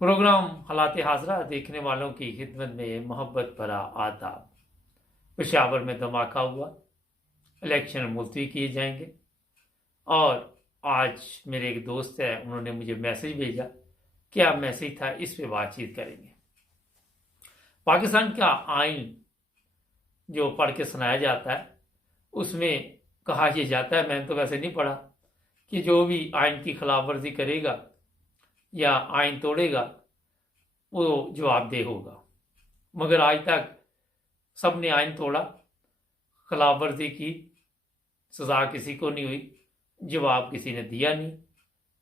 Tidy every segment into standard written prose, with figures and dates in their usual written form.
Programme हालात हाजरा देखने वालों की खिदमत में मोहब्बत भरा आदाब। पेशावर में धमाका हुआ, इलेक्शन मुलतवी किए जाएंगे। और आज मेरे एक दोस्त है, उन्होंने मुझे मैसेज भेजा। क्या मैसेज था, इस पे बातचीत करेंगे। पाकिस्तान का आइन जो पढ़ के सुनाया जाता है, उसमें कहा यह जाता है, मैंने तो वैसे नहीं पढ़ा, कि जो भी आइन की खिलाफ वर्जी करेगा या आइन तोड़ेगा वो जवाबदेह होगा। मगर आज तक सब ने आइन तोड़ा, खिलाफ वर्जी की, सजा किसी को नहीं हुई, जवाब किसी ने दिया नहीं।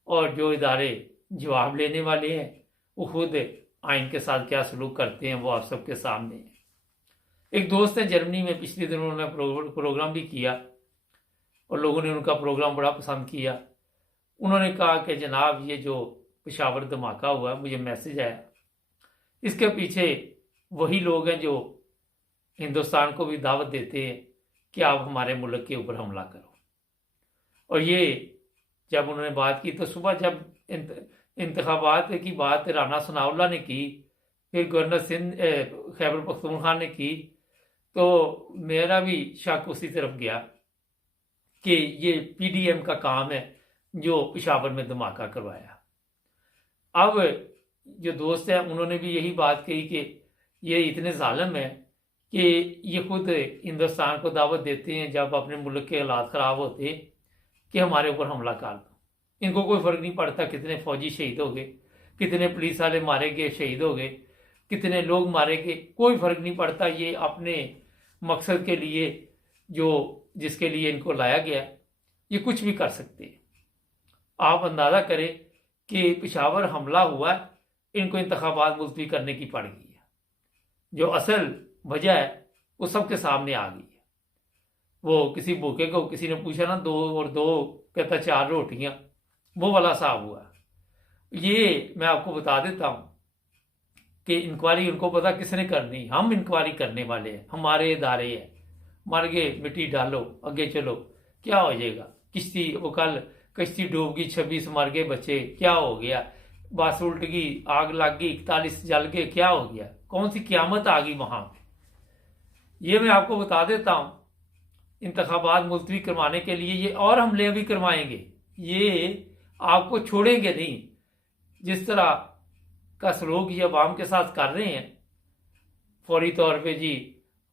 और जो इदारे जवाब लेने वाले हैं वो खुद आइन के साथ क्या सलूक करते हैं वो आप सबके सामने है। एक दोस्त है जर्मनी में, पिछले दिनों उन्होंने प्रोग्राम भी किया और लोगों ने उनका प्रोग्राम बड़ा पसंद किया। उन्होंने कहा कि जनाब ये जो पेशावर धमाका हुआ, मुझे मैसेज आया, इसके पीछे वही लोग हैं जो हिंदुस्तान को भी दावत देते हैं कि आप हमारे मुल्क के ऊपर हमला करो। और ये जब उन्होंने बात की तो सुबह जब इंतखाबात की बात राना सनाउल्लाह ने की, फिर गवर्नर सिंध खैबर पख्तूनख्वा ने की, तो मेरा भी शक उसी तरफ गया कि ये पीडीएम का काम है जो पेशावर में धमाका करवाया। अब जो दोस्त है उन्होंने भी यही बात कही कि ये इतने जालिम है कि ये खुद हिंदुस्तान को दावत देते हैं जब अपने मुल्क के हालात ख़राब होते कि हमारे ऊपर हमला कर दो। इनको कोई फ़र्क नहीं पड़ता कितने फौजी शहीद हो गए, कितने पुलिस वाले मारे गए, शहीद हो गए, कितने लोग मारे गए, कोई फ़र्क नहीं पड़ता। ये अपने मकसद के लिए जो जिसके लिए इनको लाया गया, ये कुछ भी कर सकते हैं। आप अंदाज़ा करें कि पेशावर हमला हुआ, इनको इंतखाबात मुलतवी करने की पड़ गई है। जो असल वजह है वो सबके सामने आ गई है। वो किसी भूखे को किसी ने पूछा ना, 2 और 2 कहता 4 रोटियां, वो वाला साहब हुआ। ये मैं आपको बता देता हूं कि इंक्वायरी उनको पता किसने करनी, हम इंक्वायरी करने वाले हैं, हमारे इदारे हैं। मर गए, मिट्टी डालो, आगे चलो, क्या हो जाएगा। किश्ती वो कल कश्ती डूब गई, 26 मर गए बच्चे, क्या हो गया। बस उल्ट गई, आग लग गई, 41 जल गए, क्या हो गया। कौन सी क्यामत आ गई वहां पे। ये मैं आपको बता देता हूं, इंतखाबात मुलतवी करवाने के लिए ये और हमले भी करवाएंगे, ये आपको छोड़ेंगे नहीं। जिस तरह का सलूक ये अवाम के साथ कर रहे हैं, फौरी तौर पे जी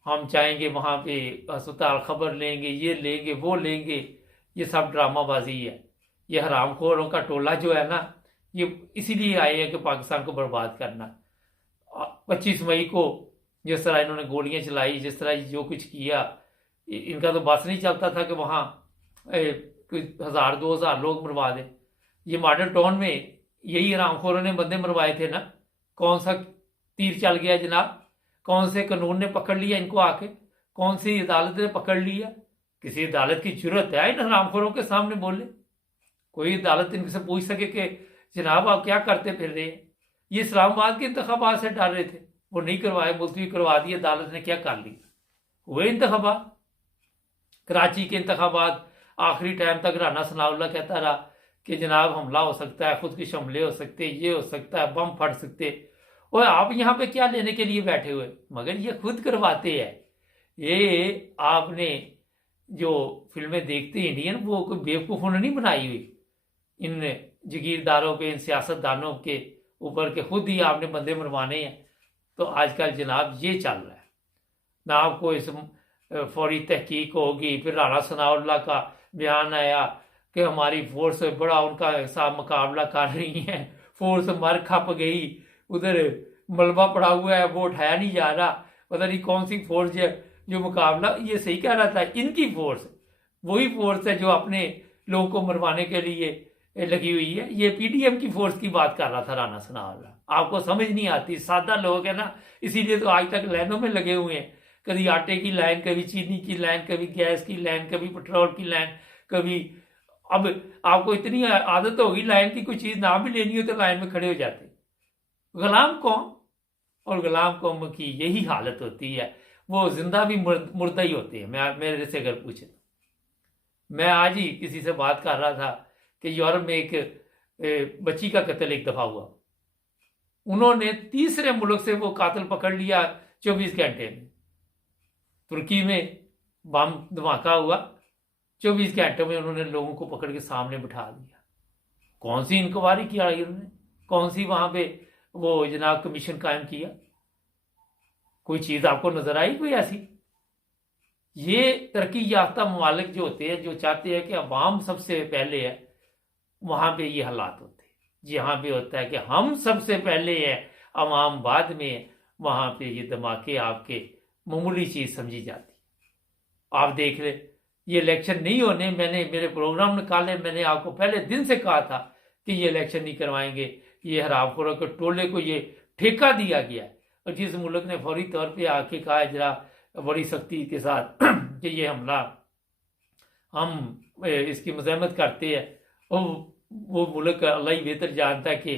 हम चाहेंगे वहां पे अस्पताल खबर लेंगे, ये लेंगे, वो लेंगे, ये सब ड्रामाबाजी है। ये हरामखोरों का टोला जो है ना, ये इसीलिए आए हैं कि पाकिस्तान को बर्बाद करना। 25 मई को जिस तरह इन्होंने गोलियां चलाई, जिस तरह जो कुछ किया, इनका तो बस नहीं चलता था कि वहां 1000-2000 लोग मरवा दें। ये मॉडल टाउन में यही हरामखोरों ने बंदे मरवाए थे ना। कौन सा तीर चल गया जनाब, कौन से कानून ने पकड़ लिया इनको आके, कौन सी अदालत ने पकड़ लिया। किसी अदालत की जरूरत है इन हरामखोरों के सामने बोले, कोई अदालत इनसे पूछ सके कि जनाब आप क्या करते फिर रहे हैं। ये इस्लामाबाद के इंतखाबात से डर रहे थे, वो नहीं करवाए, मुलतवी करवा दिए, अदालत ने क्या कर लिया। हुए इंतखाबात, कराची के इंतखाबात आखिरी टाइम तक राना सनाउल्लाह कहता रहा कि जनाब हमला हो सकता है, खुद कुछ हमले हो सकते, ये हो सकता है, बम फट सकते। और आप यहाँ पे क्या लेने के लिए बैठे हुए, मगर ये खुद करवाते हैं। ये आपने जो फिल्में देखते हैं इंडियन, वो कोई बेवकूफ़ों ने नहीं बनाई हुई इन जगीरदारों पे, इन सियासतदानों के ऊपर के खुद ही आपने बंदे मरवाने हैं। तो आजकल जनाब ये चल रहा है ना। आपको इस फौरी तहकीक होगी, फिर राना सनाउल्लाह का बयान आया कि हमारी फोर्स बड़ा उनका साथ मुकाबला कर रही है, फोर्स मर खप गई, उधर मलबा पड़ा हुआ है वो उठाया नहीं जा रहा, पता नहीं कौन सी फोर्स है जो मुकाबला। ये सही कह रहा था, इनकी फोर्स वही फोर्स है जो अपने लोगों को मरवाने के लिए लगी हुई है। ये पीडीएम की फोर्स की बात कर रहा था राना सनाउल्लाह। आपको समझ नहीं आती, सादा लोग है ना, इसीलिए तो आज तक लाइनों में लगे हुए हैं। कभी आटे की लाइन, कभी चीनी की लाइन, कभी गैस की लाइन, कभी पेट्रोल की लाइन, कभी। अब आपको इतनी आदत होगी लाइन की, कोई चीज ना भी लेनी हो तो लाइन में खड़े हो जाते। गुलाम कौम, और गुलाम कौम की यही हालत होती है, वो जिंदा भी मुर्दा ही होते हैं। मैं मेरे से अगर पूछे, मैं आज ही किसी से बात कर रहा था कि यूरोप में एक बच्ची का कत्ल एक दफा हुआ, उन्होंने तीसरे मुल्क से वो कातिल पकड़ लिया 24 घंटे में। तुर्की में बम धमाका हुआ, 24 घंटे में उन्होंने लोगों को पकड़ के सामने बिठा दिया। कौन सी इंक्वायरी किया उन्होंने, कौन सी वहां पे वो जनाब कमीशन कायम किया? कोई चीज आपको नजर आई कोई ऐसी? ये तरक्की याफ्ता ममालिक जो होते हैं, जो चाहते हैं कि अवाम सबसे पहले है, वहां पे ये हालात होते हैं। जहां पे होता है कि हम सबसे पहले है, अवाम बाद में है, वहां पे ये धमाके आपके मामूली चीज समझी जाती है। आप देख ले, ये इलेक्शन नहीं होने, मैंने मेरे प्रोग्राम निकाले, मैंने आपको पहले दिन से कहा था कि ये इलेक्शन नहीं करवाएंगे, ये हरामखोरों के टोले को ये ठेका दिया गया है। और जिस मुल्क ने फौरी तौर पे आके कहा है जरा बड़ी सख्ती के साथ कि ये हमला हम इसकी मजम्मत करते हैं, वो मुल्क अल्लाह ही बेहतर जानता है कि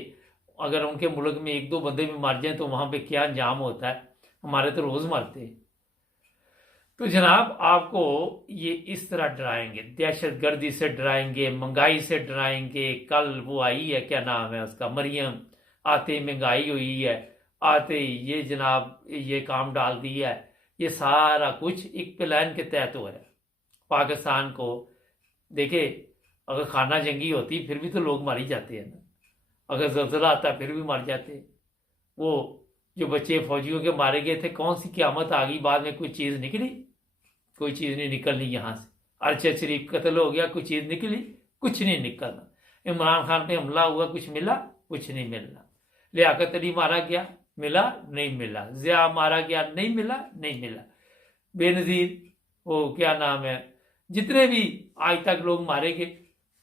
अगर उनके मुल्क में एक दो बंदे भी मर जाए तो वहां पे क्या अंजाम होता है। हमारे तो रोज मरते हैं। तो जनाब आपको ये इस तरह डराएंगे, दहशत गर्दी से डराएंगे, महंगाई से डराएंगे। कल वो आई है, क्या नाम है उसका, मरियम, आते ही महंगाई हुई है, आते ही ये जनाब ये काम डाल दिया है। ये सारा कुछ एक प्लान के तहत हो रहा है। पाकिस्तान को देखे, अगर खाना जंगी होती फिर भी तो लोग मारी जाते हैं ना, अगर जल्जला आता फिर भी मर जाते। वो जो बच्चे फौजियों के मारे गए थे, कौन सी क़यामत आ गई बाद में? कोई चीज़ निकली? कोई चीज़ नहीं निकलनी। यहाँ से अरशद शरीफ कत्ल हो गया, कोई चीज़ निकली? कुछ नहीं निकलना। इमरान खान पे हमला हुआ, कुछ मिला? कुछ नहीं मिलना। लियाकत अली मारा गया, मिला? नहीं मिला। ज़िया मारा गया, नहीं मिला? नहीं मिला। बेनज़ीर, वो क्या नाम है, जितने भी आज तक लोग मारे गए,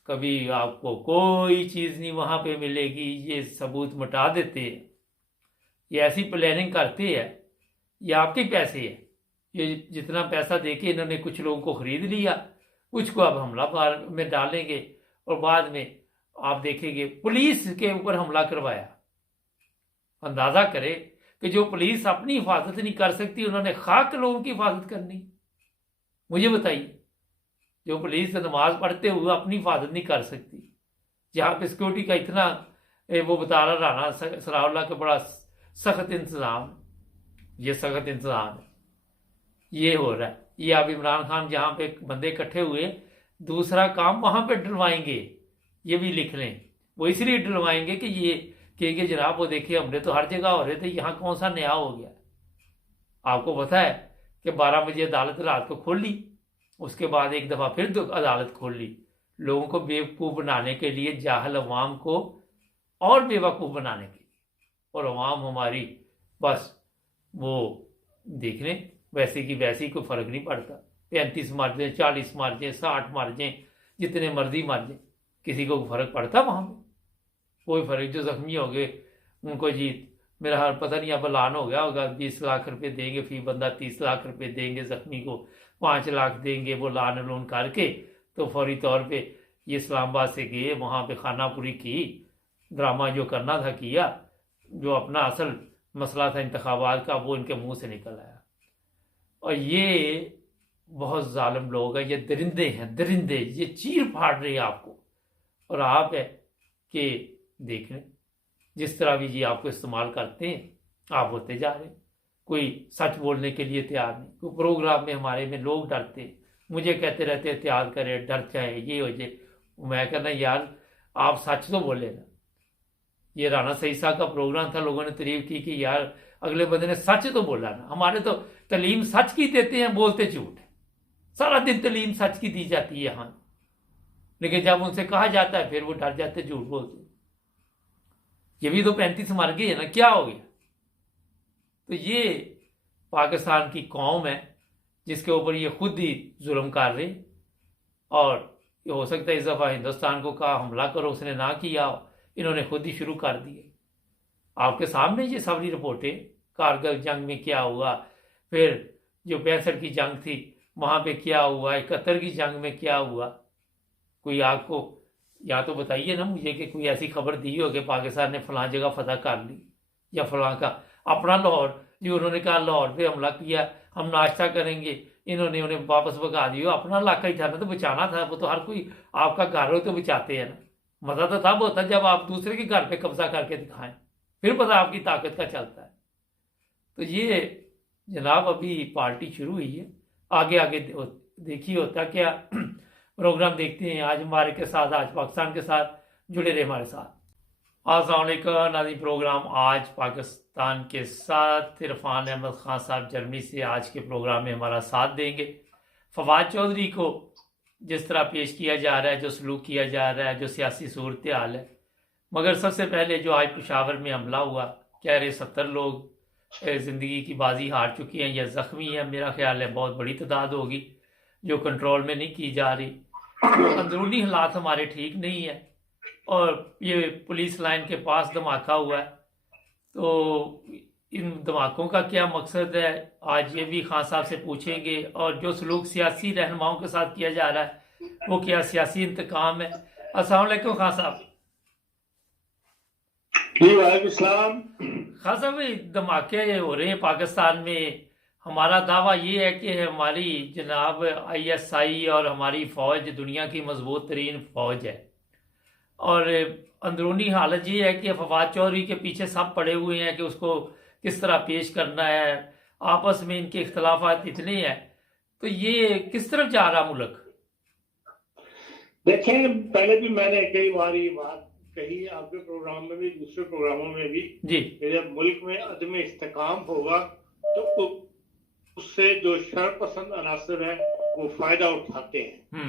कभी आपको कोई चीज़ नहीं वहाँ पे मिलेगी। ये सबूत मिटा देते हैं, ये ऐसी प्लानिंग करते हैं। ये आपके पैसे है, ये जितना पैसा देके इन्होंने कुछ लोगों को खरीद लिया, कुछ को अब हमला में डालेंगे और बाद में आप देखेंगे पुलिस के ऊपर हमला करवाया। अंदाजा करे कि जो पुलिस अपनी हिफाजत नहीं कर सकती, उन्होंने खाक लोगों की हिफाजत करनी। मुझे बताइए, जो पुलिस नमाज पढ़ते हुए अपनी हिफाजत नहीं कर सकती, जहाँ पे सिक्योरिटी का इतना वो बता रहा राना सराउल्ला का बड़ा सख्त इंतजाम, ये सख्त इंतजाम है, ये हो रहा है। ये अब इमरान खान जहाँ पे बंदे इकट्ठे हुए, दूसरा काम वहां पे डलवाएंगे। ये भी लिख लें, वो इसलिए डलवाएंगे कि ये कि जनाब वो देखिए हमने तो हर जगह हो रहे थे, यहाँ कौन सा नया हो गया। आपको पता है कि 12 बजे अदालत रात को खोल ली, उसके बाद एक दफा फिर अदालत खोल ली, लोगों को बेवकूफ बनाने के लिए, जाहल अवाम को और बेवकूफ बनाने के लिए। और अवाम हमारी बस वो देख लें, वैसे की वैसी, कोई फर्क नहीं पड़ता। 35 मर जाए, 40 मर जाए, 60 मर जाए, जितने मर्जी मर जाए, किसी को फर्क पड़ता वहां पे? कोई फर्क। जो जख्मी हो गए उनको जी मेरा हाल पता नहीं, अब ऐलान हो गया होगा 20 लाख रुपए देंगे, फी बंदा 30 लाख रुपए देंगे, जख्मी को 5 लाख देंगे। वो लोन करके तो फौरी तौर पे ये इस्लामाबाद से गए, वहां पे खानापुरी की, ड्रामा जो करना था किया, जो अपना असल मसला था इंतखाबात का, वो इनके मुंह से निकल आया। और ये बहुत जालिम लोग हैं, ये दरिंदे हैं, दरिंदे, ये चीर फाड़ रहे हैं आपको। और आप है कि देख लें, जिस तरह भी जी आपको इस्तेमाल करते हैं, आप होते जा रहे हैं। कोई सच बोलने के लिए तैयार नहीं। कोई प्रोग्राम में हमारे में लोग डरते हैं, मुझे कहते रहते हैं एहतियात करें, डर जाए, ये हो जाए। मैं कहना यार आप सच तो बोले ना। ये राना सईद साहब का प्रोग्राम था, लोगों ने तारीफ की कि यार अगले बंदे ने सच तो बोला ना। हमारे तो तलीम सच की देते हैं, बोलते झूठ है। सारा दिन तलीम सच की दी जाती है यहाँ, लेकिन जब उनसे कहा जाता है फिर वो डर जाते, झूठ बोलते। ये भी तो 35 मर गए है ना, क्या हो गया? तो ये पाकिस्तान की कौम है जिसके ऊपर ये खुद ही जुल्म कर रहे। और ये हो सकता है इस दफा हिंदुस्तान को कहा हमला करो, उसने ना किया, इन्होंने खुद ही शुरू कर दिए। आपके सामने ये सारी रिपोर्टें, कारगिल जंग में क्या हुआ, फिर जो 65 की जंग थी वहां पे क्या हुआ, 71 की जंग में क्या हुआ। कोई आपको या तो बताइए ना मुझे कि कोई ऐसी खबर दी हो कि पाकिस्तान ने फलां जगह फतह कर ली, या फलां का अपना लाहौर, जो उन्होंने कहा लाहौर पे हमला किया, हम नाश्ता करेंगे, इन्होंने उन्हें वापस भगा दिया। अपना इलाका ही था ना, तो बचाना था। वो तो हर कोई आपका घर हो तो बचाते हैं ना। मजा तो तब होता जब आप दूसरे के घर पे कब्जा करके दिखाएं, फिर पता आपकी ताकत का चलता है। तो ये जनाब अभी पार्टी शुरू हुई है, आगे आगे देखिए होता क्या। प्रोग्राम देखते हैं। आज हमारे के साथ, आज पाकिस्तान के साथ जुड़े रहे हमारे साथ। अस्सलाम वालेकुम नाज़रीन, प्रोग्राम आज पाकिस्तान के साथ इरफान अहमद खान साहब जर्मनी से आज के प्रोग्राम में हमारा साथ देंगे। फवाद चौधरी को जिस तरह पेश किया जा रहा है, जो सलूक किया जा रहा है, जो सियासी सूरत हाल है, मगर सबसे पहले जो आज पेशावर में हमला हुआ, कह रहे 70 लोग ज़िंदगी की बाजी हार चुकी हैं या ज़ख्मी हैं। मेरा ख्याल है बहुत बड़ी तादाद होगी जो कंट्रोल में नहीं की जा रही। अंदरूनी हालात हमारे ठीक नहीं है और ये पुलिस लाइन के पास धमाका हुआ है, तो इन धमाकों का क्या मकसद है, आज ये भी खान साहब से पूछेंगे। और जो सलूक सियासी रहनुमाओं के साथ किया जा रहा है वो क्या सियासी इंतकाम है? अस्सलाम वालेकुम खान साहब। खान साहब, धमाके हो रहे हैं पाकिस्तान में। हमारा दावा ये है कि हमारी जनाब ISI और हमारी फ़ौज दुनिया की मजबूत तरीन फ़ौज है, और अंदरूनी हालत ये है कि फवाद चौधरी के पीछे सब पड़े हुए हैं कि उसको किस तरह पेश करना है। आपस में इनके इख्तलाफात इतने हैं, तो ये किस तरफ जा रहा मुल्क? देखें, पहले भी मैंने कई बार ये बात कही, आपके प्रोग्राम में भी, दूसरे प्रोग्रामों में भी जी, जब मुल्क में अदम इस्तेकाम होगा तो उससे जो शरपसंद अनासर है वो फायदा उठाते हैं।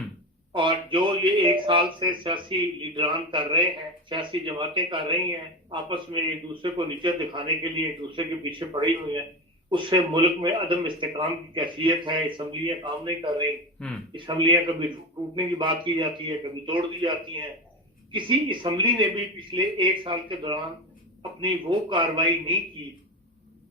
और जो ये 1 साल से सियासी लीडरान कर रहे हैं, सियासी जमातें कर रही हैं, आपस में एक दूसरे को नीचे दिखाने के लिए एक दूसरे के पीछे पड़ी हुई हैं, उससे मुल्क में अदम इस्तेकाम की कैफियत है। असम्बलियां काम नहीं कर रही। असम्बलियां कभी टूटने की बात की जाती है, कभी तोड़ दी जाती हैं। किसी असम्बली ने भी पिछले 1 साल के दौरान अपनी वो कार्रवाई नहीं की,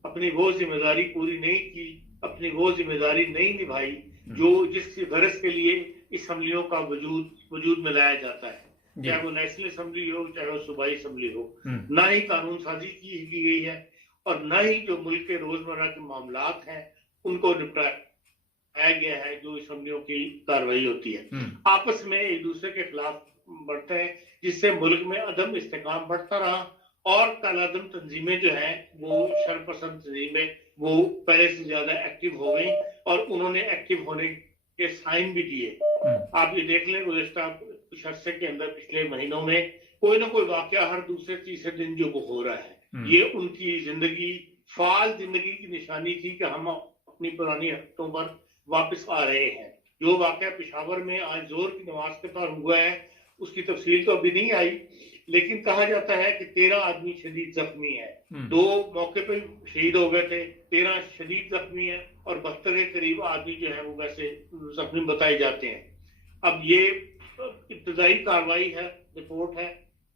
अपनी वो जिम्मेदारी पूरी नहीं की, अपनी वो जिम्मेदारी नहीं निभाई जो जिस गरज के लिए असम्बलियों का वजूद में लाया जाता है, चाहे वो नेशनल असम्बली हो, चाहे वो सूबाई असम्बली हो। ना ही कानून साजी की गई है और ना ही जो मुल्क के रोजमर्रा के मामलात हैं उनको निपटाया गया है। जो असम्बलियों की कार्रवाई होती है आपस में एक दूसरे के खिलाफ बढ़ते हैं, जिससे मुल्क में अदम इस्तेकाम बढ़ता रहा। और कालादम तंजीमें जो है वो शरपसंद तंजीमें वो पहले से ज्यादा एक्टिव हो गई और उन्होंने एक्टिव होने के साइन भी दिए। आप ये देख लें, गुज़श्ता कुछ अरसे के अंदर पिछले महीनों में कोई ना कोई वाकया हर दूसरे तीसरे दिन जो हो रहा है, ये उनकी जिंदगी, फाल जिंदगी की निशानी थी कि हम अपनी पुरानी हरकतों पर वापस आ रहे हैं। जो वाकया पेशावर में आज जोर की नमाज के पर हुआ है उसकी तफसील तो अभी नहीं आई, लेकिन कहा जाता है कि 13 आदमी शदीद जख्मी है। 2 मौके पर शहीद हो गए थे, 13 शदीद जख्मी है और 72 के करीब आदमी जो है वो वैसे जख्मी बताए जाते हैं। अब ये इब्तदाई कार्रवाई है, रिपोर्ट है।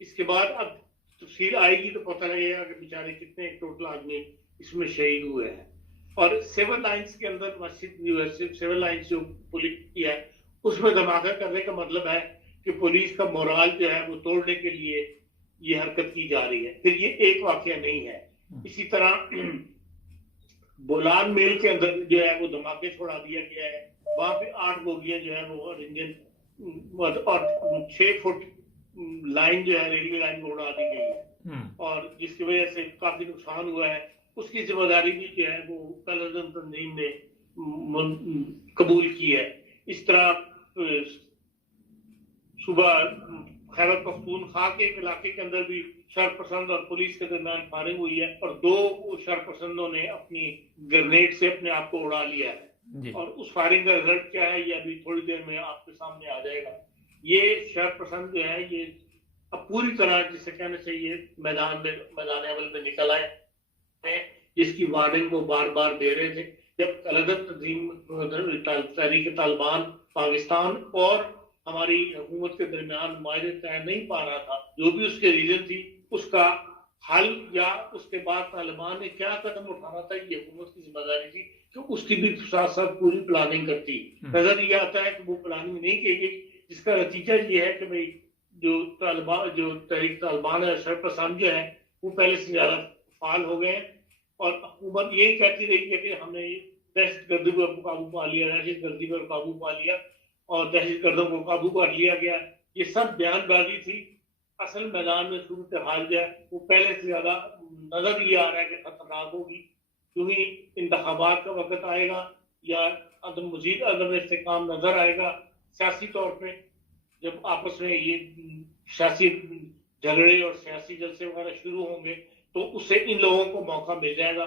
इसके बाद अब तफसील आएगी तो पता लगेगा कि बेचारे कितने टोटल आदमी इसमें शहीद हुए हैं। और सिविल लाइन्स के अंदर मस्जिद सिविल लाइन्स जो पुलिस की है उसमें धमाका करने का मतलब है कि पुलिस का मोराल जो है वो तोड़ने के लिए ये हरकत की जा रही है। फिर ये एक वाकया नहीं है। इसी तरह बोलान मेल के अंदर जो है वो धमाके छोड़ा दिया गया है। वहां पे 8 बोगियां जो है वो इंजन और 6 फुट लाइन जो है रेलवे लाइन को उड़ा दी गई है और जिसकी वजह से काफी नुकसान हुआ है। उसकी जिम्मेदारी भी जो है वो कालादम तंजीम ने कबूल की है। इस तरह सुबह खैबर पख्तूनख्वा के इलाके के अंदर भी शरपसंद और पुलिस के दरमियान फायरिंग हुई है और 2 शरपसंदों ने अपनी ग्रेनेड से अपने आप को उड़ा लिया है। और उस फायरिंग का रिजल्ट क्या है ये अभी थोड़ी देर में आपके सामने आ जाएगा। ये शरपसंद जो है ये अब पूरी तरह जिसे कहना चाहिए मैदान अमल में निकल आए हैं, जिसकी वार्निंग को बार बार दे रहे थे। जब कालादम तंजीम तहरीक तालिबान पाकिस्तान और हमारी हुकूमत के दरमियान मायने तय नहीं पा रहा था, जो भी उसके रीजन थी उसका हल या उसके बाद तालिबान ने क्या कदम उठाना था ये हुकूमत की जिम्मेदारी थी कि उसकी भी साथ साथ पूरी प्लानिंग करती। नजर ये आता है कि वो प्लानिंग नहीं की गई, जिसका नतीजा ये है कि भाई जो तहरीक तालिबान है, शरपसंद जो है वो पहले से ज्यादा फाल हो गए और हुकूमत यही कहती रही है कि हमने दहशतगर्दी पर काबू पा लिया, दहशतगर्दी पर काबू पा लिया और दहशतगर्दों को काबू कर लिया गया। ये सब बयानबाजी थी। असल मैदान में सूरत हाल जो है वो पहले से ज्यादा नजर ये आ रहा है कि खतरनाक होगी। क्यों ही इंतखाबात का वक्त आएगा या मजीद अदम इस्तेकाम नजर आएगा सियासी तौर पे, जब आपस में ये सियासी झगड़े और सियासी जलसे वगैरह शुरू होंगे, तो उससे इन लोगों को मौका मिल जाएगा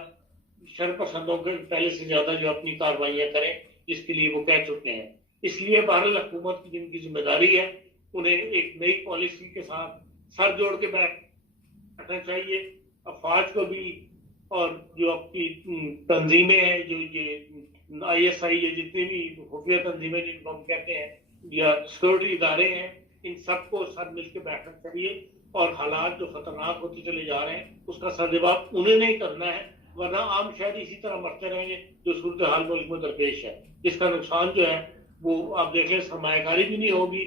शरपसंदों के पहले से ज्यादा जो अपनी कार्रवाइयां करें, जिसके लिए वो कह चुके हैं। इसलिए बहरहाल हुकूमत की जिनकी जिम्मेदारी है, उन्हें एक नई पॉलिसी के साथ सर जोड़ के बैठना चाहिए। अफवाज को भी और जो आपकी तंजीमें हैं, जो ये ISI या जितनी भी खुफिया तंजीमें जिनको हम कहते हैं या सिक्योरिटी इदारे हैं, इन सबको साथ मिलकर बैठना चाहिए और हालात जो खतरनाक होते चले जा रहे हैं उसका सजवाब उन्हें नहीं करना है, वरना आम शहरी इसी तरह मरते रहेंगे जो सूरत हाल मुल्क में दरपेश है। इसका नुकसान जो है वो आप देख लें, सरमायाकारी भी नहीं होगी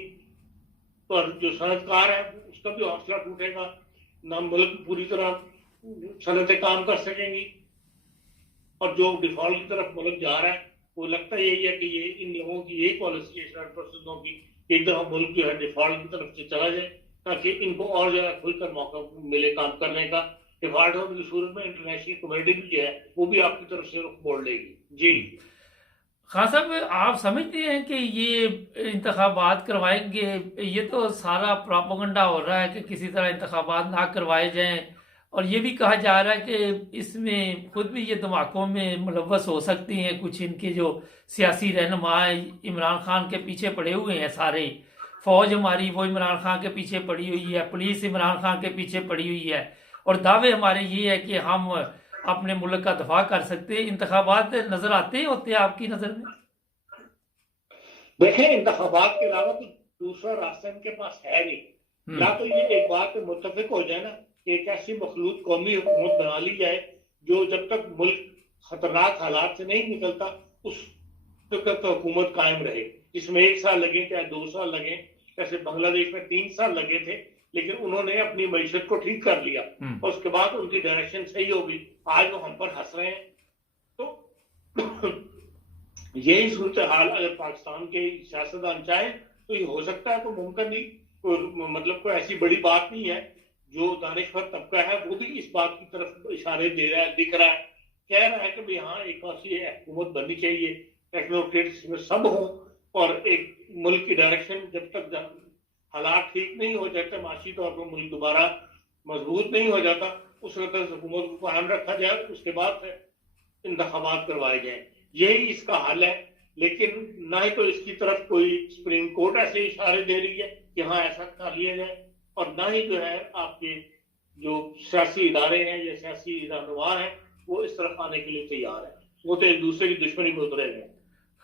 और जो सनतकार है उसका भी हौसला टूटेगा, ना मुल्क पूरी तरह सनतें काम कर सकेंगी। और जो डिफॉल्ट की तरफ मुल्क जा रहा है, वो लगता यही है कि ये इन लोगों की यही पॉलिसी है शरपसंदों की, एक दफा मुल्क जो है डिफॉल्ट की तरफ से चला जाए, ताकि इनको और ज्यादा खुलकर मौका मिले काम करने का। डिफॉल्ट होने की सूरत में इंटरनेशनल कम्युनिटी भी जो है वो भी आपकी तरफ से रुख मोड़ लेगी। जी खान साहब, आप समझते हैं कि ये इंतखाबात करवाएंगे, ये तो सारा प्रोपेगेंडा हो रहा है कि किसी तरह इंतखाबात ना करवाए जाएं, और ये भी कहा जा रहा है कि इसमें खुद भी ये धमाकों में मुलव्वस हो सकती हैं कुछ इनके जो सियासी रहनुमा इमरान खान के पीछे पड़े हुए हैं सारे। फौज हमारी वो इमरान खान के पीछे पड़ी हुई है, पुलिस इमरान खान के पीछे पड़ी हुई है, और दावे हमारे ये है कि हम अपने मुल्क का दफा कर सकते हैं। इंतखाबात नजर आते होते हैं आपकी नजर में? देखें, इंतखाबात के अलावा तो दूसरा रास्ता इनके पास है नहीं। या तो ये एक बात पे मुत्तफिक हो जाए ना कि एक ऐसी मखलूत कौमी हुकूमत बना ली जाए जो जब तक मुल्क खतरनाक हालात से नहीं निकलता उस तक तो हुकूमत कायम रहे, जिसमें 1 साल लगे चाहे 2 साल लगे। जैसे बांग्लादेश में 3 साल लगे थे, लेकिन उन्होंने अपनी मईशत को ठीक कर लिया और उसके बाद उनकी डायरेक्शन सही हो गई। आज वो हम पर हंस रहे हैं। तो यही सूरत हाल अगर पाकिस्तान के सियासतदान चाहे तो ये हो सकता है, तो मुमकिन नहीं, मतलब कोई ऐसी बड़ी बात नहीं है। जो दानिशवर तबका है वो भी इस बात की तरफ इशारे दे रहा है, दिख रहा है, कह रहा है कि भाई हाँ एक ऐसी हुकूमत बननी चाहिए, टेक्नोक्रेट्स में सब हो, और एक मुल्क की डायरेक्शन जब तक हालात ठीक नहीं हो जाते, माशी तौर पर मुल्क दोबारा मजबूत नहीं हो जाता, उस वक्त हुकूमत को कायम रखा जाए, उसके बाद इंतखाबात करवाए जाए। यही इसका हल है। लेकिन ना ही तो इसकी तरफ कोई सुप्रीम कोर्ट ऐसे इशारे दे रही है कि हाँ ऐसा कर लिया जाए, और ना ही जो है आपके जो सियासी इदारे हैं या सियासी रहनुमा हैं वो इस तरफ आने के लिए तैयार है। वो तो एक दूसरे की दुश्मनी में उतरे हैं।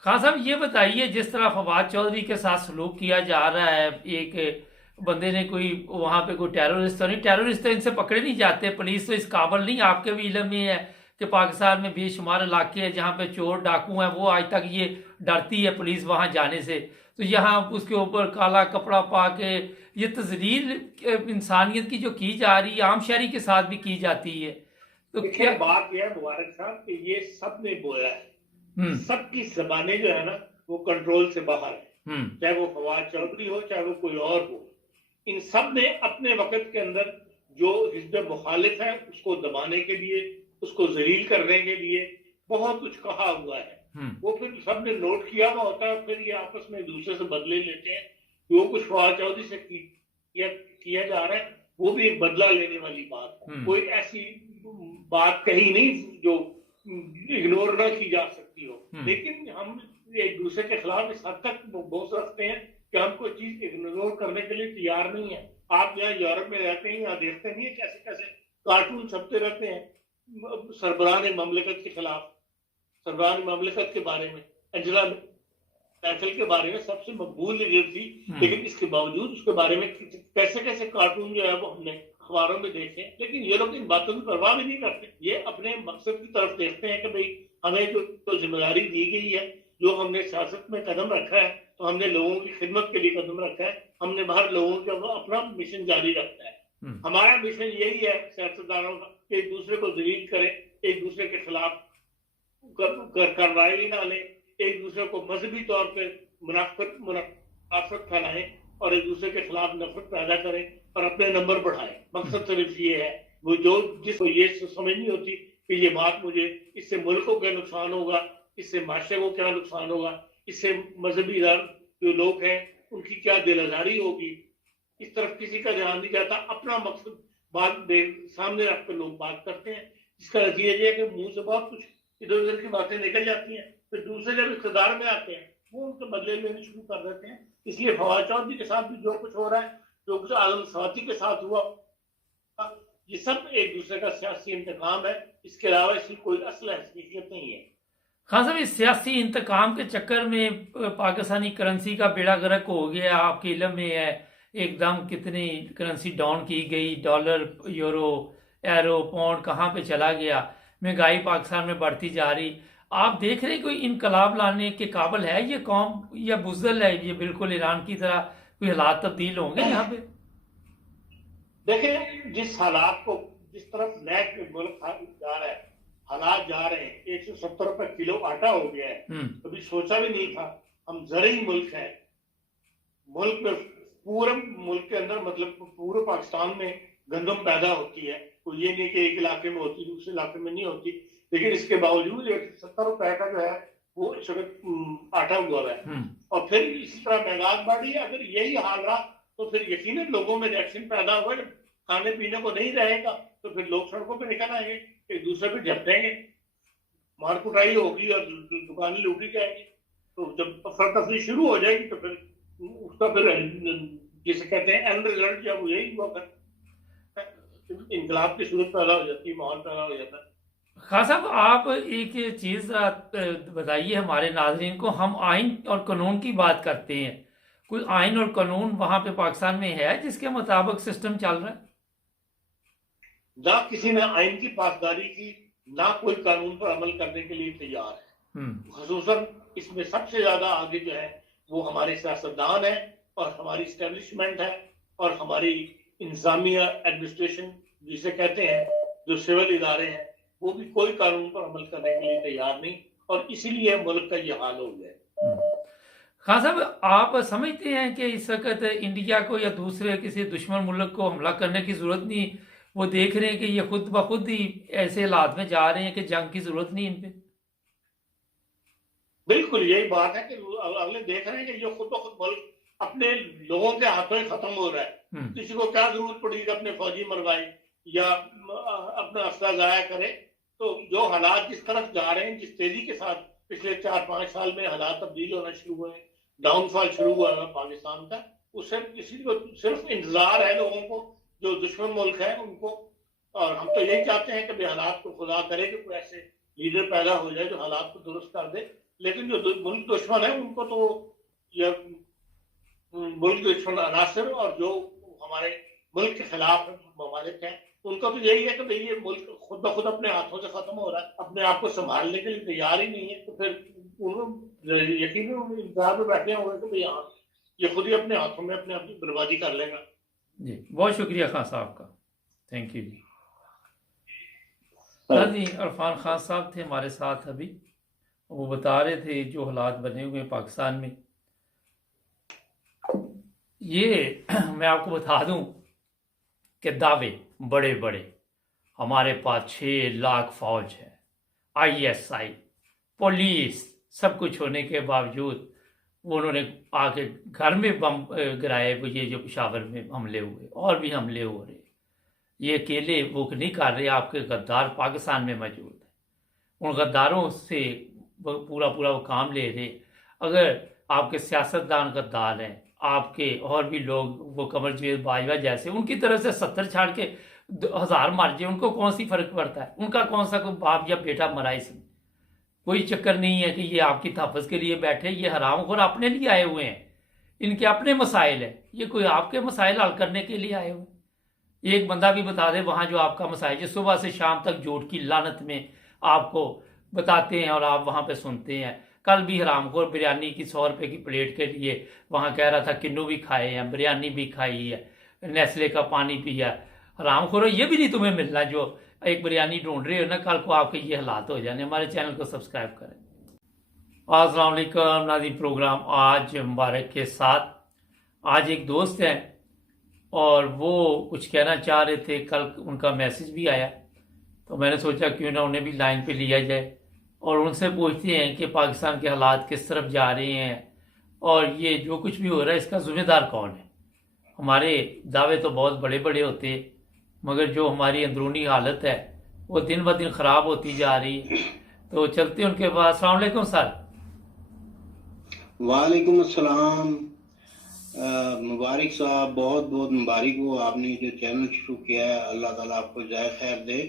खान साहब, ये बताइए, जिस तरह फवाद चौधरी के साथ सलूक किया जा रहा है, एक बंदे ने कोई वहां पे कोई टेररिस्ट तो नहीं, टेररिस्ट तो इनसे पकड़े नहीं जाते, पुलिस तो इस काबिल नहीं, आपके भी इल्म में है कि पाकिस्तान में बेशुमार इलाके हैं जहाँ पे चोर डाकू हैं, वो आज तक ये डरती है पुलिस वहां जाने से। तो यहाँ उसके ऊपर काला कपड़ा पा के ये तजरीर इंसानियत की जो की जा रही है, आम शहरी के साथ भी की जाती है। तो क्या बात यह है मुबारक साहब कि ये सब ने बोया है, सबकी जबानें जो है ना वो कंट्रोल से बाहर है, चाहे वो फवाद चौधरी हो चाहे वो कोई और हो। इन सब ने अपने वक्त के अंदर जो हिज़्ब मुखालिफ है उसको दबाने के लिए, उसको जलील करने के लिए बहुत कुछ कहा हुआ है। वो फिर सब ने नोट किया हुआ होता है, फिर ये आपस में एक दूसरे से बदले लेते हैं। जो कुछ फवाद चौधरी से किया जा रहा है वो भी एक बदला लेने वाली बात है। कोई ऐसी बात कही नहीं जो इग्नोर ना की जा सकती हो, लेकिन हम एक दूसरे के खिलाफ इस हद तक बोझ रखते हैं कि हम कोई चीज इग्नोर करने के लिए तैयार नहीं है। आप यहाँ यूरोप में रहते हैं, यहाँ देखते नहीं है कैसे कैसे कार्टून छपते रहते हैं सरबरान ममलिकत के खिलाफ, सरबरान ममलिकत के बारे में, एंजेला मैर्केल के बारे में सबसे मकबूल लीडर थी, लेकिन इसके बावजूद उसके बारे में कैसे कैसे कार्टून जो है वो हमने अखबारों में देखे। लेकिन ये लोग इन बातों की परवाह भी नहीं करते, ये अपने मकसद की तरफ देखते हैं कि भाई हमें जो जिम्मेदारी दी गई है, जो हमने सियासत में कदम रखा है, तो हमने लोगों की खिदमत के लिए कदम रखा है, हमने बाहर लोगों का अपना मिशन जारी रखना है। हमारा मिशन यही है सियासतदानों का कि एक दूसरे को जलील करें, एक दूसरे के खिलाफ कार्रवाई ना लें, एक दूसरे को मजहबी तौर पर मुनाफरत फैलाएं और एक दूसरे के खिलाफ नफरत पैदा करें और अपने नंबर बढ़ाएं। मकसद सिर्फ ये है वो जो जिसको ये समझ नहीं होती कि ये बात मुझे इससे मुल्क को क्या नुकसान होगा, इससे माशरे को क्या नुकसान होगा, इससे मजहबी जो लोग हैं उनकी क्या दिल आजारी होगी, इस तरफ किसी का ध्यान नहीं जाता। अपना मकसद बात सामने रखकर लोग बात करते हैं, जिसका नतीजा ये है कि मुंह से बहुत कुछ इधर उधर की बातें निकल जाती हैं, फिर दूसरे जब इख्तिदार में आते हैं वो उनके बदले लेने शुरू कर देते हैं। इसलिए फवाद चौधरी के साथ भी जो कुछ हो रहा है, जो कुछ आलम स्वाति के साथ हुआ, ये सब एक दूसरे का सियासी इंतकाम है, इसके अलावा इसकी कोई असल हैसियत नहीं है। खान साहब, इस सियासी इंतकाम के चक्कर में पाकिस्तानी करेंसी का बेड़ा गर्क हो गया, आपके इल्म में है एकदम कितनी करेंसी डाउन की गई, डॉलर, यूरो, एरो, पाउंड कहाँ पे चला गया, महंगाई पाकिस्तान में बढ़ती जा रही। आप देख रहे कोई इनकलाब लाने के काबिल है ये कौम, या बुज़दिल है ये बिल्कुल ईरान की तरह, कोई हालात तब्दील होंगे यहाँ पे? देखिए, जिस हालात को जिस तरफ नैक में मुल्क जा रहा है, हालात जा रहे हैं, 170 रुपए किलो आटा हो गया है, कभी सोचा भी नहीं था। हम ज़रूरी मुल्क है, मुल्क में पूरे मुल्क के अंदर मतलब पूरे पाकिस्तान में गंदम पैदा होती है, तो ये नहीं कि एक इलाके में होती दूसरे इलाके में नहीं होती, लेकिन इसके बावजूद 170 रुपए का जो है वो इस वक्त आटा हुआ है। और फिर इसी तरह महंगाई बढ़ी है। अगर यही हाल रहा तो फिर यकीनन लोगों में रिएक्शन पैदा होगा, जब खाने पीने को नहीं रहेगा तो फिर लोग सड़कों पे निकल आएंगे, एक दूसरे पे झपटेंगे, मार कुटाई होगी और दुकानें लूटी जाएंगी। तो जब अफरा तफरी शुरू हो जाएगी तो फिर उसका फिर जिसे कहते हैं एंड रिजल्ट जब यही हुआ, फिर इनकलाब की सूरत पैदा हो जाती है, माहौल पैदा हो जाता है। खान साहब, आप एक चीज़ बताइए हमारे नाज़रीन को, हम आइन और कानून की बात करते हैं, कोई आइन और कानून वहां पे पाकिस्तान में है जिसके मुताबिक सिस्टम चल रहा है? ना किसी ने आइन की पासदारी की, ना कोई कानून पर अमल करने के लिए तैयार है। खसूसन इसमें सबसे ज्यादा आगे जो है वो हमारे सियासतदान है और हमारी स्टैब्लिशमेंट है और हमारी इंतजामिया एडमिनिस्ट्रेशन जिसे कहते हैं, जो सिविल इदारे हैं, वो भी कोई कानून पर अमल करने के लिए तैयार नहीं, और इसीलिए मुल्क का ये हाल हो गया। खान साहब, आप समझते हैं कि इस वक्त इंडिया को या दूसरे किसी दुश्मन मुल्क को हमला करने की जरूरत नहीं, वो देख रहे हैं कि ये खुद ब खुद ही ऐसे हालात में जा रहे हैं कि जंग की जरूरत नहीं इन पे? बिल्कुल यही बात है कि अगले देख रहे हैं कि ये खुद ब खुद मुल्क अपने लोगों के हाथों में खत्म हो रहा है। किसी को क्या जरूरत पड़ी अपने फौजी मरवाए या अपना असला जाया करे। तो जो हालात जिस तरफ जा रहे हैं, जिस तेजी के साथ पिछले 4-5 साल में हालात तब्दील होना शुरू हुए, डाउनफॉल शुरू हुआ है पाकिस्तान का, उससे किसी को सिर्फ इंतजार है लोगों को, जो दुश्मन मुल्क है उनको। और हम तो यही चाहते हैं कि हालात को खुदा करे कि कोई ऐसे लीडर पैदा हो जाए जो हालात को दुरुस्त कर दे। लेकिन जो मुल्क दुश्मन है उनको तो यह मुल्क दुश्मन अनासर और जो हमारे मुल्क के खिलाफ ममालिक हैं, उनका तो यही है कि भाई ये मुल्क खुद ब खुद अपने हाथों से खत्म हो रहा है, अपने आप को संभालने के लिए तैयार ही नहीं है। तो फिर यकीन इंतजार में बैठे होंगे कि भाई हाँ, ये खुद ही अपने हाथों में अपने अपनी बर्बादी कर लेगा। जी, बहुत शुक्रिया खान साहब का, थैंक यू जी। जी, इरफान खान साहब थे हमारे साथ अभी, वो बता रहे थे जो हालात बने हुए पाकिस्तान में। ये मैं आपको बता दूं कि दावे बड़े बड़े, हमारे पास 6 लाख फौज है, ISI, पुलिस, सब कुछ होने के बावजूद उन्होंने आके घर में बम गिराए। ये जो पेशावर में हमले हुए और भी हमले हो रहे, ये अकेले वो नहीं कर रहे, आपके गद्दार पाकिस्तान में मौजूद है, उन गद्दारों से पूरा वो काम ले रहे। अगर आपके सियासतदान गद्दार हैं, आपके और भी लोग वो कमरजीत बाजवा जैसे, उनकी तरफ से 70 छाड़ के 1000 मार जाए, उनको कौन सी फर्क पड़ता है? उनका कौन सा कोई बाप या बेटा मरा इसमें? कोई चक्कर नहीं है कि ये आपकी तहफ़्फ़ुज़ के लिए बैठे, ये हरामखोर अपने लिए आए हुए हैं, इनके अपने मसाइल है, ये कोई आपके मसाइल हल करने के लिए आए हुए। एक बंदा भी बता दे वहाँ जो आपका मसाइल, जो सुबह से शाम तक जोट की लानत में आपको बताते हैं और आप वहाँ पे सुनते हैं। कल भी हरामखोर बिरयानी की 100 रुपये की प्लेट के लिए वहाँ कह रहा था किन्नू भी खाए हैं, बिरयानी भी खाई है, नेस्ले का पानी पिया। हरामखोर, ये भी नहीं तुम्हें मिलना जो एक बिरयानी ढूंढ रहे हो ना, कल को आपके ये हालात हो जाने। हमारे चैनल को सब्सक्राइब करें। अस्सलाम वालेकुम नाज़रीन, प्रोग्राम आज मुबारक के साथ। आज एक दोस्त हैं और वो कुछ कहना चाह रहे थे। कल उनका मैसेज भी आया, तो मैंने सोचा क्यों ना उन्हें भी लाइन पे लिया जाए और उनसे पूछते हैं कि पाकिस्तान के हालात किस तरफ जा रहे हैं और ये जो कुछ भी हो रहा है इसका जिम्मेदार कौन है। हमारे दावे तो बहुत बड़े बड़े होते, मगर जो हमारी अंदरूनी हालत है वो दिन ब दिन ख़राब होती जा रही है। तो चलते उनके पास। अस्सलाम वालेकुम सर। वालेकुम अस्सलाम। मुबारक साहब, बहुत बहुत मुबारक हो, आपने जो चैनल शुरू किया है, अल्लाह ताला आपको जाए खैर दे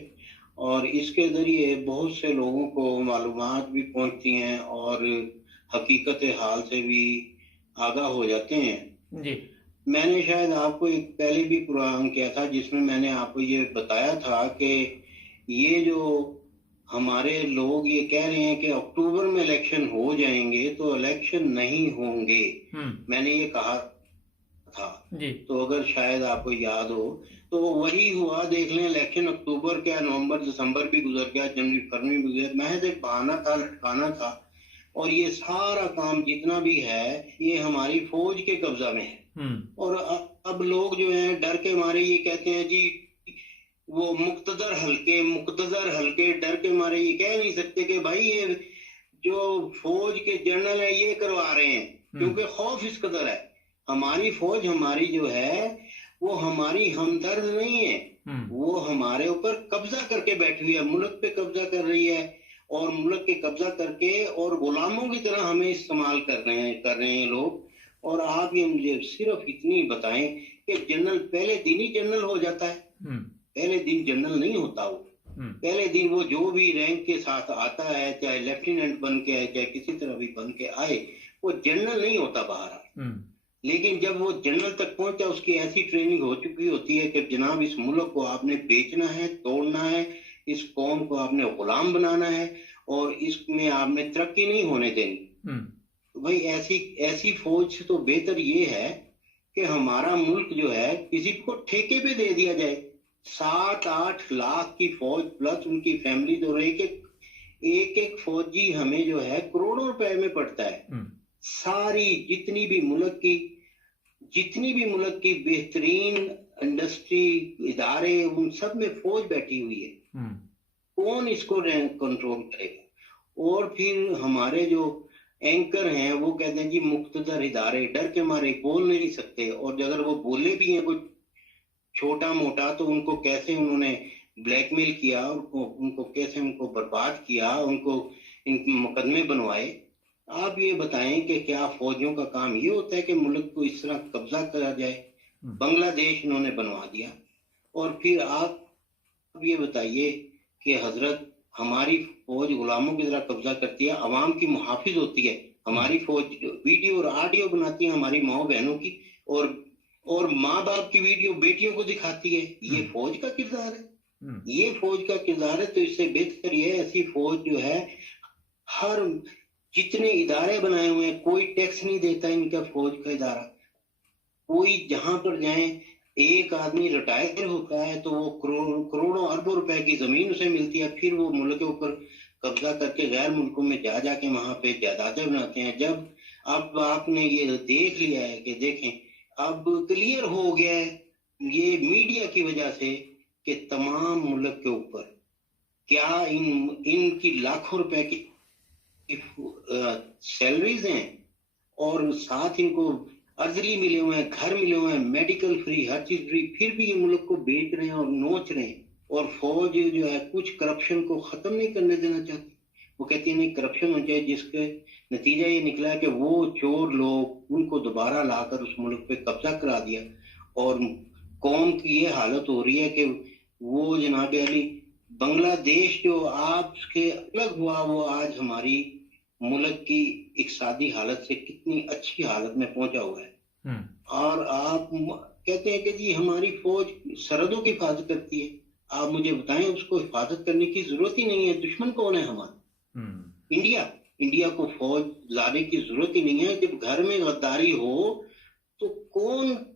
और इसके ज़रिए बहुत से लोगों को मालूमात भी पहुंचती हैं और हकीकत हाल से भी आगाह हो जाते हैं जी। मैंने शायद आपको एक पहले भी प्रोग्राम किया था जिसमें मैंने आपको ये बताया था कि ये जो हमारे लोग ये कह रहे हैं कि अक्टूबर में इलेक्शन हो जाएंगे, तो इलेक्शन नहीं होंगे। मैंने ये कहा था जी। तो अगर शायद आपको याद हो तो वही हुआ। देख लें, इलेक्शन अक्टूबर क्या, नवंबर दिसंबर भी गुजर गया, जनवरी फरवरी भी गुजर, महज एक बहाना था, लटकाना था। और ये सारा काम जितना भी है ये हमारी फौज के कब्जा में है। और अब लोग जो हैं डर के मारे ये कहते हैं जी वो मुक्तदर हल्के डर के मारे ये कह नहीं सकते कि भाई ये जो फौज के जनरल है ये करवा रहे हैं, क्योंकि खौफ इस कदर है। हमारी फौज हमारी जो है वो हमारी हमदर्द नहीं है, वो हमारे ऊपर कब्जा करके बैठी हुई है, मुल्क पे कब्जा कर रही है और मुल्क के कब्जा करके और गुलामों की तरह हमें इस्तेमाल कर रहे हैं लोग। और आप ये मुझे सिर्फ इतनी बताएं कि जनरल पहले दिन ही जनरल हो जाता है? पहले दिन जनरल नहीं होता वो। पहले दिन वो जो भी रैंक के साथ आता है, चाहे लेफ्टिनेंट बन के आए चाहे किसी तरह भी बन के आए, वो जनरल नहीं होता बाहर। लेकिन जब वो जनरल तक पहुंचा उसकी ऐसी ट्रेनिंग हो चुकी होती है कि जनाब इस मुल्क को आपने बेचना है, तोड़ना है, इस कौम को आपने गुलाम बनाना है और इसमें आपने तरक्की नहीं होने देनी। भाई ऐसी फौज से तो बेहतर ये है कि हमारा मुल्क जो है किसी को ठेके पे दे दिया जाए। 7-8 लाख की फौज प्लस उनकी फैमिली तो रहे कि एक फौजी हमें जो है करोड़ों रुपए में पड़ता है। सारी जितनी भी मुल्क की बेहतरीन इंडस्ट्री इदारे उन सब में फौज बैठी हुई है। कौन इसको कंट्रोल करेगा? और फिर हमारे जो एंकर हैं वो कहते हैं जी मुक्तदर इदारे, डर के मारे बोल नहीं सकते। और अगर वो बोले भी हैं कुछ छोटा मोटा तो उनको कैसे उन्होंने ब्लैकमेल किया, उनको कैसे उनको बर्बाद किया, उनको इनके मुकदमे बनवाए। आप ये बताएं कि क्या फौजियों का काम ये होता है कि मुल्क को इस तरह कब्जा करा जाए? बांग्लादेश इन्होंने बनवा दिया। और फिर आप ये बताइए कि हजरत हमारी फौज गुलामों की तरह कब्जा करती है, अवाम की मुहाफिज होती है। हमारी फौज वीडियो और ऑडियो बनाती है हमारी माओ बहनों की और माँ बाप की वीडियो बेटियों को दिखाती है। ये फौज का किरदार है? ये फौज का किरदार है? तो इससे बेहतर ये ऐसी फौज जो है, हर जितने इदारे बनाए हुए हैं कोई टैक्स नहीं देता इनका फौज का इदारा। कोई जहां पर जाए, एक आदमी रिटायर होता है तो वो करोड़ों अरबों रुपए की जमीन उसे मिलती है, फिर वो मुल्क के ऊपर कब्जा करके गैर मुल्कों में जाके वहां पे जायदादें बनाते हैं। जब अब आपने ये देख लिया है कि देखें अब क्लियर हो गया है ये मीडिया की वजह से कि तमाम मुल्क के ऊपर क्या इनकी लाखों रुपए की सैलरीज हैं और साथ इनको अर्जली मिले हुए हैं, घर मिले हुए हैं, मेडिकल फ्री, हर चीज फ्री, फिर भी ये मुल्क को बेच रहे हैं और नोच रहे हैं। और फौज जो है कुछ करप्शन को खत्म नहीं करने देना चाहती। वो कहती है नहीं करप्शन हो जाए, जिसके नतीजा ये निकला कि वो चोर लोग उनको दोबारा लाकर उस मुल्क पे कब्जा करा दिया। और कौम की ये हालत हो रही है कि वो जनाब अली बांग्लादेश जो आपके अलग हुआ वो आज हमारी मुल्क की इक्तिसादी हालत से कितनी अच्छी हालत में पहुंचा हुआ है। और आप कहते हैं कि जी हमारी फौज सरहदों की हिफाजत करती है। आप मुझे बताएं उसको हिफाजत करने की जरूरत ही नहीं है। दुश्मन कौन है हमारा? इंडिया को फौज लाने की जरूरत ही नहीं है। जब घर में गद्दारी हो तो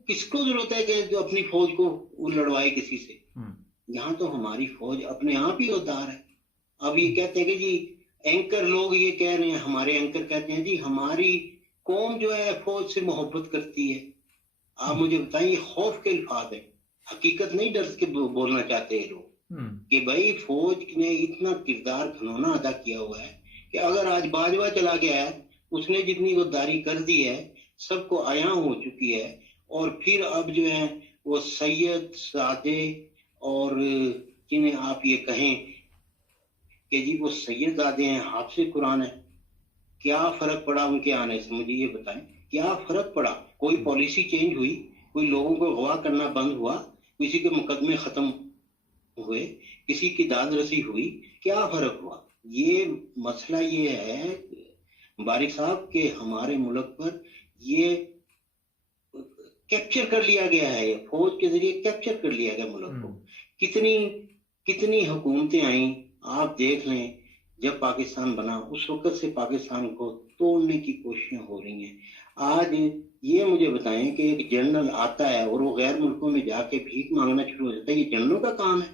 किसको जरूरत है कि जो अपनी फौज को लड़वाए किसी से? यहाँ तो हमारी फौज अपने आप ही गद्दार है। अब ये कहते हैं कि जी एंकर लोग ये कह रहे हैं, हमारे एंकर कहते हैं जी हमारी कौम जो है फौज से मोहब्बत करती है। आप मुझे बताएं, ये खौफ के अल्फाज है, हकीकत नहीं डर के बोलना चाहते हैं लोग कि भाई फौज ने इतना किरदार घनौना अदा किया हुआ है कि अगर आज बाजवा चला गया है, उसने जितनी गद्दारी कर दी है सबको आया हो चुकी है, और फिर अब जो है वो सैयद सादे और जिन्हें आप ये कहें कि जी वो सैयद आदे हैं, हाफिज कुरान है, क्या फर्क पड़ा उनके आने से? मुझे ये बताएं, क्या फर्क पड़ा? कोई पॉलिसी चेंज हुई? कोई लोगों को अगवा करना बंद हुआ? किसी के मुकदमे खत्म हुए? किसी की दाद रसी हुई? क्या फर्क हुआ? ये मसला ये है बारिक साहब के हमारे मुल्क पर ये कैप्चर कर लिया गया है, फौज के जरिए कैप्चर कर लिया गया मुल्क को। कितनी कितनी हुकूमतें आई, आप देख लें, जब पाकिस्तान बना उस वक्त से पाकिस्तान को तोड़ने की कोशिशें हो रही हैं। आज ये मुझे बताएं कि एक जनरल आता है और वो गैर मुल्कों में जाके भीख मांगना शुरू हो जाता है, ये जनरलों का काम है?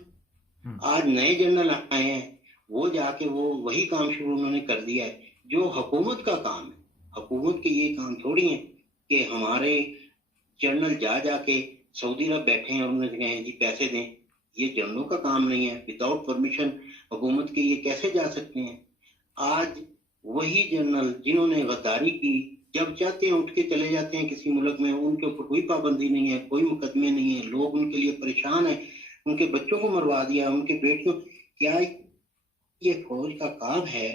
आज नए जनरल आए हैं, वो जाके वो वही काम शुरू उन्होंने कर दिया है जो हुकूमत का काम है। हुकूमत के ये काम थोड़ी है कि हमारे जनरल जाके सऊदी अरब बैठे हैं और उन्होंने कहे जी पैसे दें। ये जनरलों का काम नहीं है, विदाउट परमिशन हुकूमत के ये कैसे जा सकते हैं? आज वही जनरल जिन्होंने गद्दारी की, जब चाहते हैं उठ के चले जाते हैं किसी मुल्क में, उनके ऊपर कोई पाबंदी नहीं है, कोई मुकदमे नहीं है, लोग उनके लिए परेशान है, उनके बच्चों को मरवा दिया, उनके बेटियों। क्या ये फौज का काम है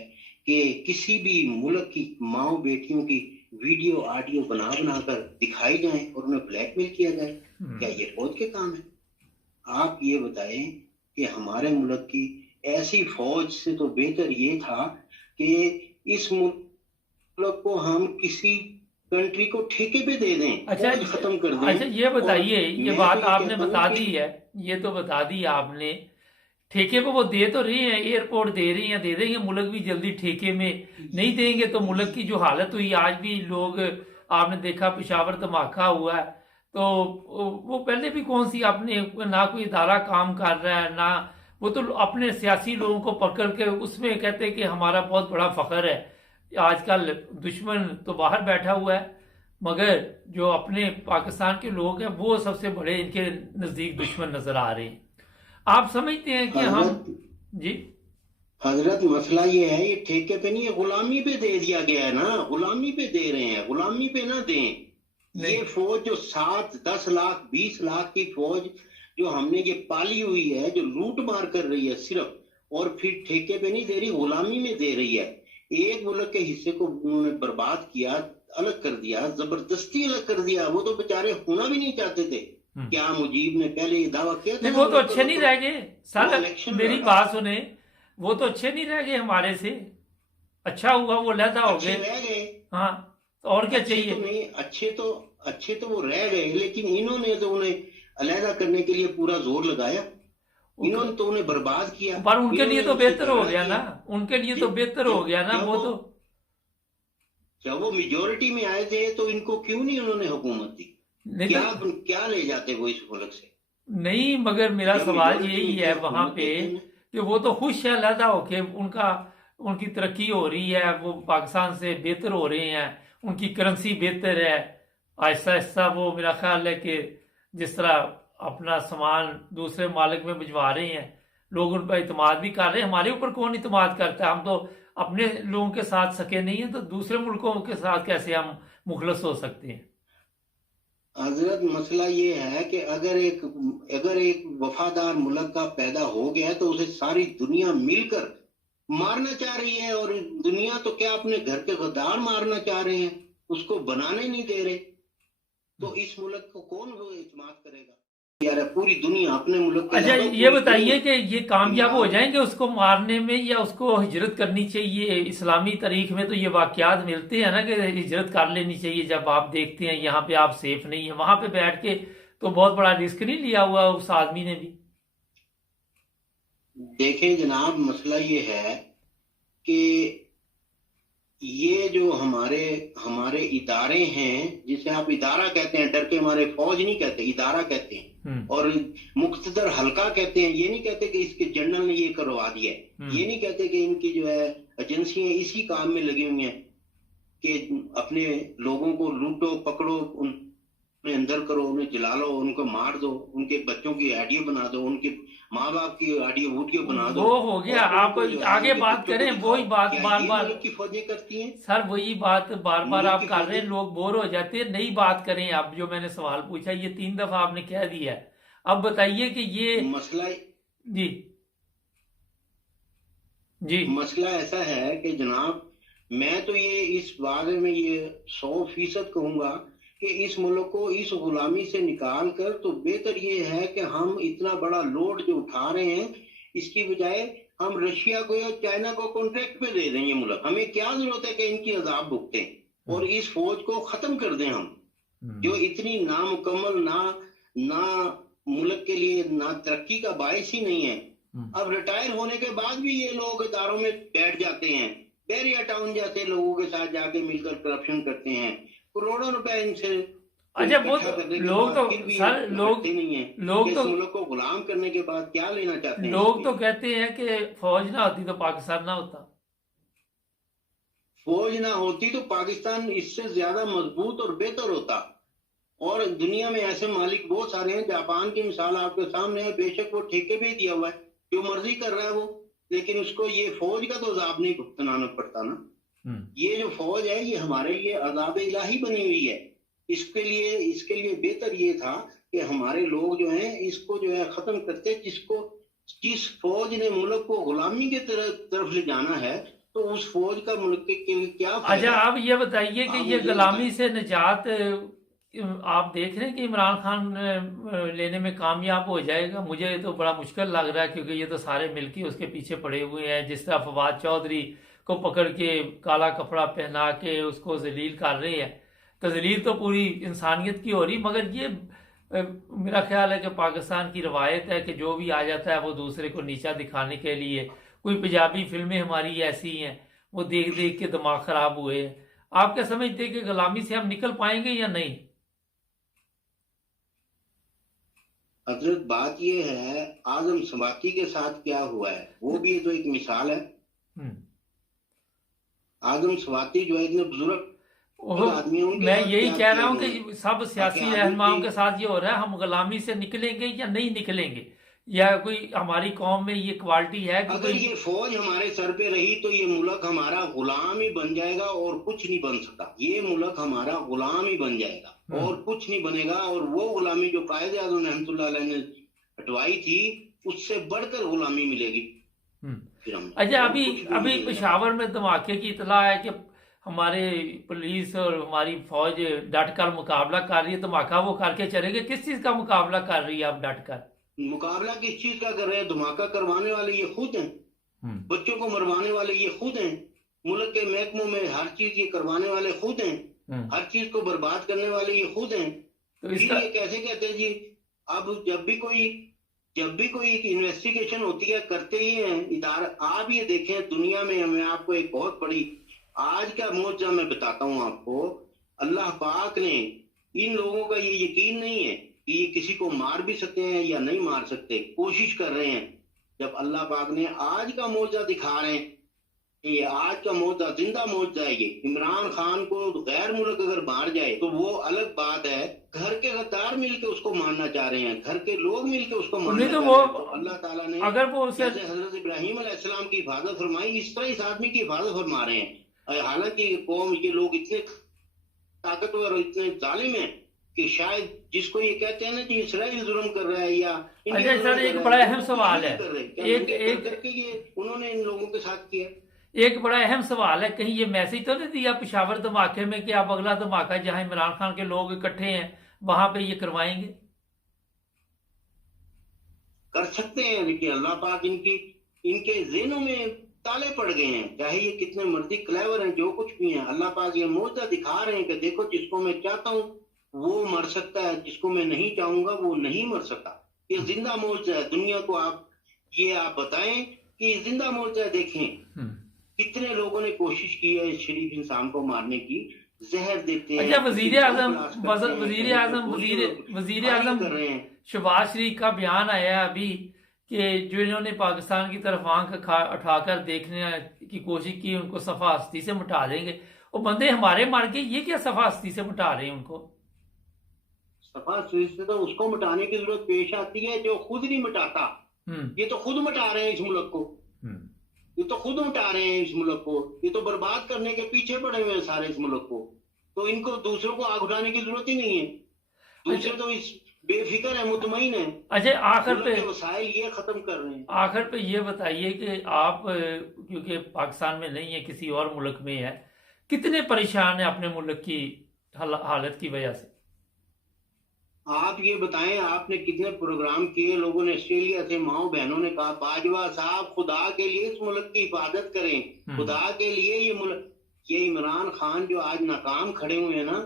कि किसी भी मुल्क की माओ बेटियों की वीडियो ऑडियो बना कर दिखाई जाए और उन्हें ब्लैकमेल किया जाए? क्या ये फौज के काम है? आप ये बताएं कि हमारे मुल्क की ऐसी फौज से तो बेहतर ये था कि इस मुल्क को हम किसी कंट्री को ठेके पे दे दें, अच्छा खत्म कर दें। अच्छा ये बताइए, ये बात आपने बता दी है, ये तो बता दी आपने, ठेके पे वो दे तो रही हैं, एयरपोर्ट दे रही हैं, दे देंगे, मुल्क भी जल्दी ठेके में नहीं देंगे तो मुल्क की जो हालत हुई, आज भी लोग, आपने देखा पेशावर धमाका हुआ है, तो वो पहले भी कौन सी अपने ना कोई इदारा काम कर रहा है, ना वो तो अपने सियासी लोगों को पकड़ के उसमें कहते हैं कि हमारा बहुत बड़ा फख्र है। आजकल दुश्मन तो बाहर बैठा हुआ है, मगर जो अपने पाकिस्तान के लोग हैं वो सबसे बड़े इनके नजदीक दुश्मन नजर आ रहे हैं। आप समझते हैं कि हम जी हजरत मसला ये है, ये ठेके पे नहीं है, गुलामी पे दे दिया गया है ना, गुलामी पे दे रहे हैं, गुलामी पे ना दें। ये फौज जो 7, 10 लाख 20 लाख की फौज जो हमने ये पाली हुई है, जो लूट मार कर रही है सिर्फ, और फिर ठेके पे नहीं दे रही, गुलामी में दे रही है। एक मुल्क के हिस्से को उन्होंने बर्बाद किया, अलग कर दिया, जबरदस्ती अलग कर दिया। वो तो बेचारे होना भी नहीं चाहते थे। क्या मुजीब ने पहले ये दावा किया था? वो तो अच्छे नहीं रह गए सर, मेरी बात सुने, वो तो अच्छे नहीं रह गए हमारे से, अच्छा हुआ वो लहदा हो गए, रह गए। हाँ, और क्या चाहिए? तो नहीं, अच्छे तो वो रह गए, लेकिन इन्होंने तो उन्हें अलहदा करने के लिए पूरा जोर लगाया, इन्होंने तो उन्हें बर्बाद किया। पर उनके लिए तो बेहतर हो गया ना, उनके लिए तो बेहतर हो गया ना। वो तो जब वो मेजोरिटी में आए थे तो इनको क्यों नहीं उन्होंने हुकूमत दी? क्या ले जाते वो इस मुल्क से? नहीं, मगर मेरा सवाल यही है वहां पे कि वो तो खुश है अलहदा होके, उनकी तरक्की हो रही है, वो पाकिस्तान से बेहतर हो रहे हैं, उनकी करेंसी बेहतर है, आहिस्ता आहिस्ता वो मेरा ख्याल है कि जिस तरह अपना सामान दूसरे मालिक में भिजवा रहे हैं, लोग उन पर इतमाद भी कर रहे हैं। हमारे ऊपर कौन इतमाद करता है? हम तो अपने लोगों के साथ सके नहीं है, तो दूसरे मुल्कों के साथ कैसे हम मुखलस हो सकते हैं? हजरत मसला ये है कि अगर एक वफादार मुल्क का पैदा हो गया तो उसे सारी दुनिया मिलकर मारना चाह रही है, और दुनिया तो क्या अपने घर के गद्दार मारना चाह रहे हैं, उसको बनाने नहीं दे रहे। तो इस मुल्क को कौन वो इत्मीनान करेगा यार? पूरी दुनिया अपने मुल्क। अच्छा ये बताइए कि ये कामयाब हो जाएंगे उसको मारने में, या उसको हिजरत करनी चाहिए? इस्लामी तारीख में तो ये वाकयात मिलते हैं ना कि हिजरत कर लेनी चाहिए। जब आप देखते हैं यहाँ पे आप सेफ नहीं है, वहां पे बैठ के तो बहुत बड़ा रिस्क नहीं लिया हुआ उस आदमी ने भी। देखें जनाब, मसला ये है कि ये जो हमारे इदारे हैं, जिसे आप इदारा कहते हैं, डर के हमारे फौज नहीं कहते, इदारा कहते हैं, और मुख्तदर हल्का कहते हैं। ये नहीं कहते कि इसके जनरल ने ये करवा दिया है, ये नहीं कहते कि इनकी जो है एजेंसियां इसी काम में लगी हुई हैं कि अपने लोगों को लूटो पकड़ो, उन्हें अंदर करो, उन्हें जला लो, उनको मार दो, उनके बच्चों की आइडियो बना दो, उनके माँ बाप की ऑडियो वीडियो बना दो। वो हो गया, आप आगे बात करें, वही बात बार बार मुल्क की फौजें करती हैं सर, वही बात बार बार आप कर रहे हैं, लोग बोर हो जाते हैं। नई बात करें आप, जो मैंने सवाल पूछा ये 3 दफा आपने कह दिया है। अब बताइए कि ये मसला जी जी मसला ऐसा है कि जनाब, मैं तो ये इस बारे में ये 100% कहूंगा कि इस मुल्क को इस गुलामी से निकाल कर तो बेहतर ये है कि हम इतना बड़ा लोड जो उठा रहे हैं, इसकी बजाय हम रशिया को या चाइना को कॉन्ट्रैक्ट पे दे दें। ये मुल्क, हमें क्या जरूरत है कि इनकी अजाब भुगतें और इस फौज को खत्म कर दें हम, जो इतनी नामुकम्मल, ना मुल्क के लिए ना तरक्की का बायस ही नहीं है। अब रिटायर होने के बाद भी ये लोग इदारों में बैठ जाते हैं, बैरिया टाउन जैसे लोगों के साथ जाके मिलकर करप्शन करते हैं, करोड़ों रुपए इनसे। अच्छा, वो लोग तो सर, लोग नहीं है, लोग तो मुल्क को गुलाम करने के बाद क्या लेना चाहते हैं? लोग तो कहते हैं कि फौज ना होती तो पाकिस्तान ना होता। फौज ना होती तो पाकिस्तान इससे ज्यादा मजबूत और बेहतर होता। और दुनिया में ऐसे मालिक बहुत सारे हैं, जापान की मिसाल आपके सामने है, बेशक वो ठेके पे दिया हुआ है, जो मर्जी कर रहा है वो, लेकिन उसको ये फौज का तो अजाब नहीं भुगतना पड़ता ना। ये जो फौज है ये हमारे लिए अजाब इलाही बनी हुई है। इसके लिए बेहतर ये था कि हमारे लोग जो हैं इसको जो है खत्म करते, जिस फौज ने मुल्क को गुलामी की तरफ ले जाना है, तो उस फौज का मुल्क के क्या। अच्छा, आप ये बताइए कि ये गुलामी से निजात आप देख रहे हैं कि इमरान खान लेने में कामयाब हो जाएगा? मुझे तो बड़ा मुश्किल लग रहा है, क्योंकि ये तो सारे मिलके उसके पीछे पड़े हुए हैं। जिस तरह फवाद चौधरी को पकड़ के काला कपड़ा पहना के उसको जलील कर रहे हैं, तो जलील तो पूरी इंसानियत की हो रही। मगर ये मेरा ख्याल है कि पाकिस्तान की रवायत है कि जो भी आ जाता है वो दूसरे को नीचा दिखाने के लिए। कोई पंजाबी फिल्में हमारी ऐसी हैं, वो देख देख के दिमाग खराब हुए हैं। आप क्या समझते हैं कि गुलामी से हम निकल पाएंगे या नहीं? हजरत, बात ये है आजम सवाती के साथ क्या हुआ है, वो भी तो एक मिसाल है। आजम सवाती जो है इतने बुजुर्ग आदमी, मैं यही कह रहा हूं कि सब सियासी रहनुमाओं के साथ ये हो रहा है। हम गुलामी से निकलेंगे या नहीं निकलेंगे, या कोई हमारी कौम में ये क्वालिटी है कि अगर ये फौज हमारे सर पे रही तो ये मुल्क हमारा गुलाम ही बन जाएगा और कुछ नहीं बन सकता। ये मुल्क हमारा गुलाम ही बन जाएगा और कुछ नहीं बनेगा। और वो गुलामी जो कायद आज़म रहमतुल्लाह अलैह ने हटवाई थी, उससे बढ़कर गुलामी मिलेगी। अच्छा, अभी पेशावर में धमाके की इतला है कि हमारे पुलिस और हमारी फौज डट कर मुकाबला कर रही है। धमाका वो करके चलेंगे। किस चीज का मुकाबला कर रही है आप डट कर? मुकाबला किस चीज का कर रहे हैं? धमाका करवाने वाले ये खुद हैं, बच्चों को मरवाने वाले ये खुद हैं, मुल्क के महकमों में हर चीज ये करवाने वाले खुद हैं, हर चीज को बर्बाद करने वाले ये खुद हैं। तो ये कैसे कहते हैं जी? अब जब भी कोई इन्वेस्टिगेशन होती है, करते ही हैं इदारा। आप ये देखें दुनिया में, मैं आपको एक बहुत बड़ी आज का मौजूदा मैं बताता हूँ आपको। अल्लाह पाक ने, इन लोगों का ये यकीन नहीं है कि ये किसी को मार भी सकते हैं या नहीं मार सकते, कोशिश कर रहे हैं। जब अल्लाह पाक ने आज का मौजूदा दिखा रहे हैं, ये आज का मौजूदा जिंदा मौजूदा है। ये इमरान खान को गैर मुल्क अगर मार जाए तो वो अलग बात है, घर के गद्दार मिलके उसको मारना चाह रहे हैं, घर के लोग मिलके उसको मारना चाह रहे हैं। तो अल्लाह ताला ने अगर वो जैसे हजरत इब्राहिम अलैहिस्सलाम की हिफाजत फरमाई, इस तरह इस आदमी की हिफाजत फरमा रहे हैं। हालांकि कौम, ये लोग इतने ताकतवर और इतने जालिम हैं कि शायद जिसको ये कहते हैं ना कि इसराइल जुल्म कर रहा है या अच्छा सर, एक बड़ा अहम सवाल है, उन्होंने इन लोगों के साथ किया। एक बड़ा अहम सवाल है, कहीं ये मैसेज तो नहीं दिया पेशावर धमाके में कि आप अगला धमाका जहां इमरान खान के लोग इकट्ठे हैं वहां पे ये करवाएंगे? कर सकते हैं, लेकिन अल्लाह पाक इनके ज़हनों में ताले पड़ गए हैं। चाहे ये कितने मर्जी क्लेवर हैं, जो कुछ भी हैं, अल्लाह पाक ये मौजूदा दिखा रहे हैं कि देखो, जिसको मैं चाहता हूँ वो मर सकता है, जिसको मैं नहीं चाहूंगा वो नहीं मर सकता। ये जिंदा मौजूदा है। दुनिया को आप बताएं कि जिंदा मौजूदा है। देखें कितने लोगों ने कोशिश की है इस शरीफ इंसान को मारने की, जहर देते हैं। अच्छा, वजीर आजम कर रहे हैं। शहबाज शरीफ का बयान आया अभी कि जो इन्होंने पाकिस्तान की तरफ आंख उठाकर देखने की कोशिश की, उनको सफा हस्ती से मिटा देंगे। वो बंदे हमारे मार के, ये क्या सफा हस्ती से मिटा रहे हैं उनको? सफा से तो उसको मिटाने की जरूरत पेश आती है जो खुद नहीं मिटाता। ये तो खुद मिटा रहे हैं इस मुल्क को, ये तो खुद मिटा रहे हैं इस मुल्क को, ये तो बर्बाद करने के पीछे पड़े हुए हैं सारे इस मुल्क को। तो इनको दूसरों को आग उठाने की जरूरत ही नहीं है। दूसरे तो इस बेफिक्र है, मुतमईन है। अच्छा, आखिर पे वसाइल ये खत्म कर रहे हैं। आखिर पे ये बताइए कि आप क्योंकि पाकिस्तान में नहीं है, किसी और मुल्क में है, कितने परेशान है अपने मुल्क की हालत की वजह से? आप ये बताएं, आपने कितने प्रोग्राम किए, लोगों ने ऑस्ट्रेलिया से माओ बहनों ने कहा बाजवा साहब खुदा के लिए इस मुल्क की हिफाजत करें, खुदा के लिए ये मुल्क। ये इमरान खान जो आज नाकाम खड़े हुए हैं ना,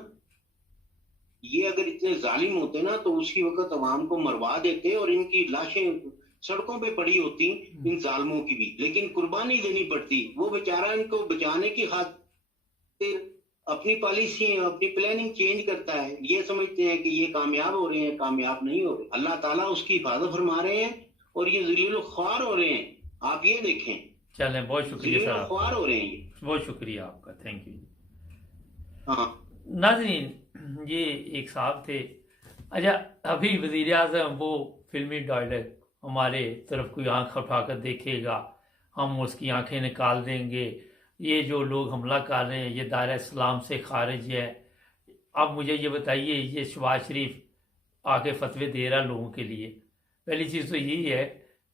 ये अगर इतने जालिम होते ना तो उसी वक्त अवाम को मरवा देते और इनकी लाशें सड़कों पे पड़ी होती, इन जालिमों की भी। लेकिन कुर्बानी देनी पड़ती। वो बेचारा इनको बचाने की खातिर अपनी पॉलिसी, अपनी प्लानिंग चेंज करता है। ये समझते हैं कि ये कामयाब हो रहे हैं, कामयाब नहीं हो रहे। अल्लाह ताला उसकी हिफाजत फरमा रहे हैं और ये ज़लील ख्वार हो रहे हैं। आप ये देखें। चलें, बहुत शुक्रिया सर, ख्वार हो रहे हैं ये। बहुत शुक्रिया आपका, थैंक यू। हाँ नाज़रीन, ये एक साहब थे। अच्छा, अभी वज़ीर आज़म वो फिल्मी डायलॉग, हमारे तरफ कोई आंख उठाकर देखेगा हम उसकी आंखें निकाल देंगे, ये जो लोग हमला कर रहे हैं ये दायरा इस्लाम से खारिज है। अब मुझे ये बताइए, ये शहबाज शरीफ आके फतवे दे रहा लोगों के लिए। पहली चीज़ तो यही है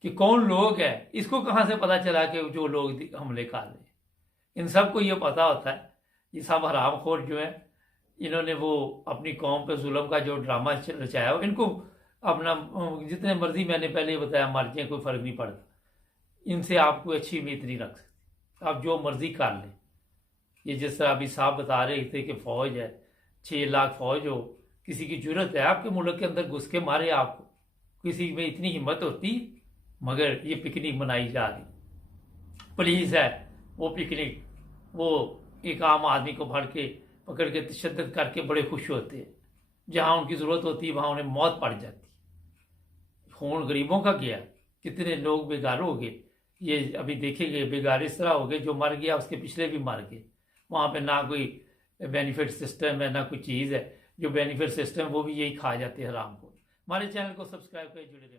कि कौन लोग है, इसको कहाँ से पता चला कि जो लोग हमले कर रहे हैं? इन सबको ये पता होता है। ये सब हरामखोर जो है, इन्होंने वो अपनी कौम पे जुल्म का जो ड्रामा रचाया हो, इनको अपना जितने मर्जी, मैंने पहले बताया, मर जाए कोई फ़र्क नहीं पड़ता। इनसे आप कोई अच्छी उम्मीद नहीं रख सकते। आप जो मर्जी कर लें। ये जिस तरह अभी साहब बता रहे थे कि फ़ौज है, 6 लाख फ़ौज हो, किसी की जरूरत है आपके मुल्क के अंदर घुस के मारे आपको? किसी में इतनी हिम्मत होती? मगर ये पिकनिक मनाई जा रही। पुलिस है, वो पिकनिक, वो एक आम आदमी को पकड़ के तशद्दुद करके बड़े खुश होते हैं। जहाँ उनकी ज़रूरत होती है वहाँ उन्हें मौत पड़ जाती है। खून गरीबों का गया, कितने लोग बेगार हो गए। ये अभी देखेंगे, बेगार इस तरह हो गए, जो मर गया उसके पिछले भी मर गए। वहाँ पे ना कोई बेनिफिट सिस्टम है, ना कोई चीज़ है। जो बेनिफिट सिस्टम वो भी यही खा जाते हैं हराम को। हमारे चैनल को सब्सक्राइब करें, जुड़े रहिए।